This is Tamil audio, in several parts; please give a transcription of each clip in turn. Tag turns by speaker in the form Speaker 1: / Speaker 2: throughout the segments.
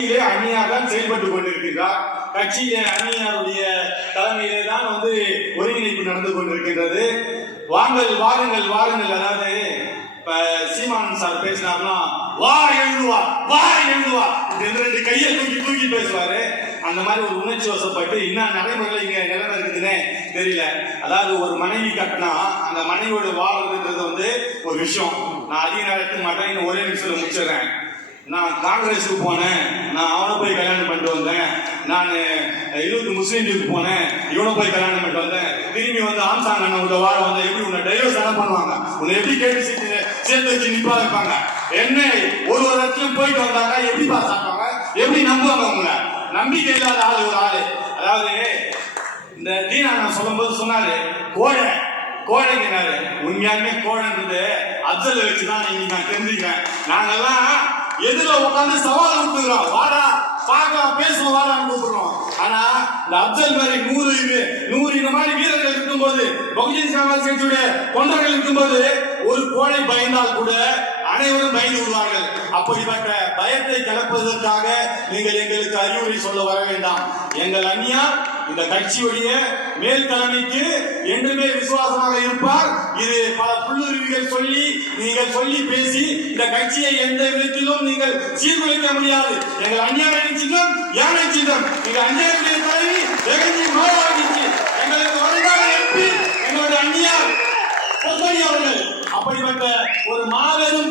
Speaker 1: கட்சியிலே அந்நியார் தான் செயல்பட்டு கொண்டிருக்கின்றார். கட்சியிலே அணியாருடைய தலைமையிலே தான் வந்து ஒருங்கிணைப்பு நடந்து கொண்டிருக்கின்றது. வாங்கள் வாருங்கள் வாருங்கள். அதாவது இப்ப சீமானன் சார் பேசினார்னா வா எழுதுவா வா எழுதுவா இந்த ரெண்டு கையை தூக்கி தூக்கி பேசுவாரு. அந்த மாதிரி ஒரு உணர்ச்சி வசப்பட்டு இன்னும் நடைமுறையில் இங்க நிலைமை இருக்குதுன்னே தெரியல. அதாவது ஒரு மனைவி கட்டினா அந்த மனைவியோட வாழ்றதுன்றது வந்து ஒரு விஷயம். நான் அதிக நேரம் மாட்டேன். இன்னும் ஒரே நிமிஷத்தில் முடிச்சிடுறேன். நான் காங்கிரஸுக்கு போனேன். நான் அவனை போய் கல்யாணம் பண்ணிட்டு வந்தேன். நான் இருபது முஸ்லீம் லீக் போனேன். இவனை போய் கல்யாணம் பண்ணிட்டு வந்தேன். திரும்பி வந்து ஆம்சாங் அண்ணன் உள்ள வார வந்து எப்படி உன்னை டைவர்ஸ் எல்லாம் பண்ணுவாங்க? உன்னை எப்படி கேட்டு சேர்த்து சேர்த்து வச்சு நிப்பா இருப்பாங்க? என்ன ஒரு ஒரு இடத்துலயும் போயிட்டு வந்தாங்க எப்படி பாஸ் ஆப்பாங்க எப்படி நம்புவாங்க உங்களை? நம்பிக்கை இல்லாத ஆள் ஒரு ஆளு. அதாவது இந்த தீனா நான் சொல்லும்போது சொன்னாரு கோழை கோழைங்கிறாரு உண்மையாலுமே கோழைன்றது அப்சல் வச்சுதான் இன்னைக்கு நான் தெரிஞ்சுக்கிறேன். நாங்கெல்லாம் எதிர உட்காந்து சவால் விட்டுக்கிறோம் வாடா பார்க்கலாம் பேசுவோம் வாடான்னு கூப்பிடுறோம். ஆனா இந்த அப்சல் மாதிரி நூறு இது நூறு இந்த மாதிரி வீரர்கள் இருக்கும்போது பகுஜன் சமாஜ் கட்சியுடைய தொண்டர்கள் இருக்கும்போது ஒரு கோழை பயந்தால் கூட அனைவரும் பயந்து விடுவார்கள். அப்படிப்பட்ட பயத்தை கலப்பதற்காக நீங்கள் எங்களுக்கு அறிவுரை சொல்ல வர வேண்டாம். எங்கள் அந்நியார் இந்த கட்சியுடைய மேல் தலைமைக்கு என்றுமே விசுவாசமாக இருப்பார். இது பல புல்லுருவிகள் சொல்லி நீங்கள் சொல்லி பேசி இந்த கட்சியை எந்த விதத்திலும் நீங்கள் சீர்குலைக்க முடியாது. எங்கள் அந்நியாரின் சின்னம் யானை சின்னம்? எங்கள் அந்நியாருடைய தலைவி ஜெகஞ்சி மாயாவதி எங்களுக்கு வருங்கால எம்பி எங்களுடைய அந்நியார் அவர்கள். அப்படிப்பட்ட ஒரு மாபெரும்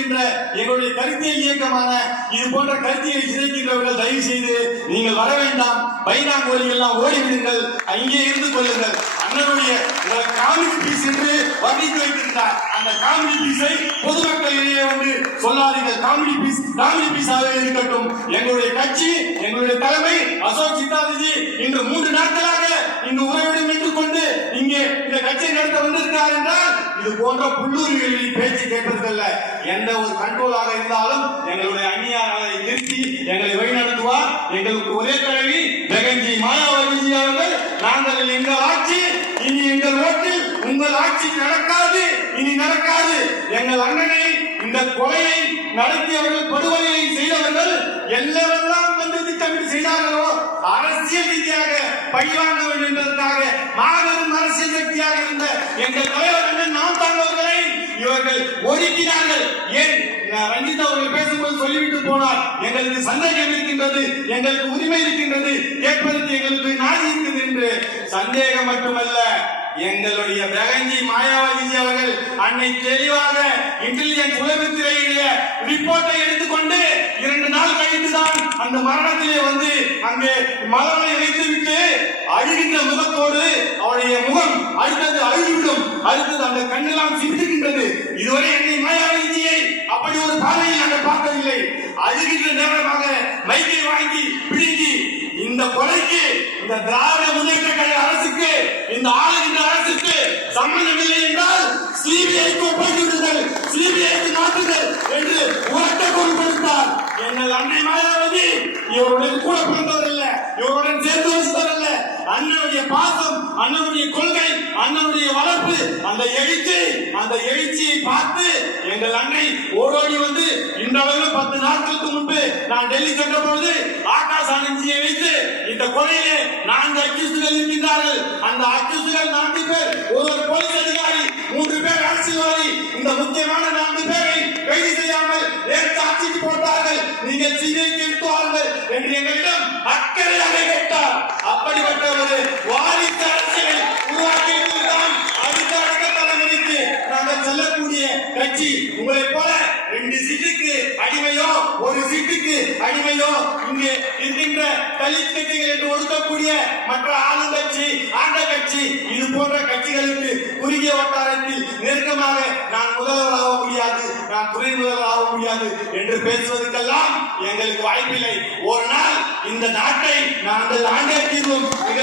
Speaker 1: கருத்தியலை எங்களுடைய கருத்தியல் இயக்கமான இது போன்ற கருத்தியலை சிதைக்கின்றவர்கள் தயவு செய்து நீங்கள் வர வேண்டாம். பைனாங்கோலிகள் எல்லாம் ஓடிவிடுங்கள். அங்கே இருந்து கொள்ளுங்கள். அண்ணனுடைய காமெடி பீஸ் என்று வர்ணித்து வைத்திருந்தார். அந்த காமெடி பீஸை பொதுமக்களிடையே வந்து சொல்லாதீர்கள். காமெடி பீஸ் காமெடி பீஸாகவே இருக்கட்டும். எங்களுடைய கட்சி எங்களுடைய தலைமை அசோக் சித்தாதிஜி இன்று மூன்று நாட்களாக இங்கு உறவிடம் வைத்துக் கொண்டு இங்கே இந்த கட்சியை நடத்த வந்திருக்கிறார் என்றால் இது போன்ற புல்லூரிகளில் பேச்சு கேட்பதற்கல்ல எந்த ஒரு கண்ட்ரோலாக இருந்தாலும் எங்களுடைய அந்நியாரை திருத்தி எங்களை வழிநடத்துவார். எங்களுக்கு ஒரே தலைவி ஜெகன்ஜி மாயாவதி அவர்கள். நாங்கள் எங்கள் ஆட்சி இனி எங்கள் ஓட்டில் உங்கள் ஆட்சி நடக்காது இனி நடக்காது. எங்கள் அண்ணனை இந்த கொலையை நடத்தியவர்கள் படுகொலையை செய்தவர்கள் எல்லாரெல்லாம் வந்து திட்டமிட்டு செய்தார்களோ? அரசியல் ரீதியாக பழிவாங்க வேண்டும் என்பதற்காக மாபெரும் அரசியல் வெற்றியாக இருந்த எங்கள் தலைவர் அண்ணன் நாம் தாங்கவர்களை இவர்கள் ஒதுக்கினார்கள் ஏன்? ரஞ்சித் அவர்கள் பேசும்போது சொல்லிவிட்டு போனார் எங்களுக்கு சந்தேகம் இருக்கின்றது எங்களுக்கு உரிமை இருக்கின்றது. கேட்பதற்கு எங்களுக்கு நாதி இருக்குது என்று சந்தேகம் மட்டுமல்ல. எங்களுடைய பிரகஞ்சி மாயாவதி அவர்கள் அன்னை தெளிவாக இன்டெலிஜென்ஸ் உலகத்திலேயே ரிப்போர்ட்டை எடுத்துக்கொண்டு இரண்டு நாள் கழித்துதான் அந்த மரணத்திலே வந்து அங்கே மலரை வைத்துவிட்டு அழுகின்ற முகத்தோடு அவருடைய முகம் அடுத்தது அழுகிவிடும் அடுத்தது அந்த கண்ணெல்லாம் சிந்துகின்றது இதுவரை என்னை மாயாவதியை அப்படி ஒரு பார்வையில் நாங்கள் பார்க்கவில்லை அழுகின்ற நேரமாக மைக்கை வாங்கி பிடுங்கி இந்த கொலைக்கு இந்த திராவிட முன்னேற்ற கழக அரசுக்கு இந்த ஆளுகின்ற அரசுக்கு சம்பந்தமில்லை என்றால் சிபிஐக்கு ஒப்படைத்துவிடுங்கள். சிபிஐக்கு மாற்றுங்கள் என்று உரத்த குரல் கொடுத்தார் எங்கள் அன்னை மாயாவதி இவருடைய பாசம் அண்ணனுடைய கொள்கை அண்ணனுடைய வளர்ப்பு அந்த எழுச்சி அந்த எழுச்சியை பார்த்து எங்கள் அன்னை ஓடோடி வந்து இன்றளவு பத்து நாட்களுக்கு முன்பு நான் டெல்லி சென்ற பொழுது ஆகாஷ் ஆனந்தியை வைத்து இந்த கொலையிலே நான்கு அக்யூஸ்டுகள் இருக்கின்றார்கள். அந்த அக்யூஸ்டுகள் நான்கு பேர் ஒருவர் போலீஸ் அதிகாரி மூன்று பேர் அரசியல்வாதி இந்த முக்கியமான நான்கு பேர் ஆட்சிக்கு போட்டார்கள். நீங்கள் சிபிஐக்கு எடுத்து என்று எங்களிடம் அக்கறையாக கேட்டார் அப்படிப்பட்ட ஒரு வாரிசு அரசியலை உருவாக்கி அடுத்த அடுத்த தலைமுறைக்கு நாங்கள் செல்லக்கூடிய கட்சி. உங்களை போல ரெண்டு சீட்டுக்கு அடிமையோ ஒரு சீட்டுக்கு அடிமையோ இங்கே இருக்கின்ற தலித் கட்சிகள் என்று ஒடுக்கக்கூடிய மற்ற ஆளுங்கட்சி ஆண்ட கட்சி இது போன்ற கட்சிகளுக்கு குறுகிய வட்டாரத்தில் நெருக்கமாக நான் முதல்வராக முடியாது. நான் துணை முதல்வர் முடியாது என்று பேசுவதற்கெல்லாம் எங்களுக்கு வாய்ப்பில்லை. ஒரு நாள் இந்த நாட்டை நாங்கள் ஆண்டே தீர்வோம்.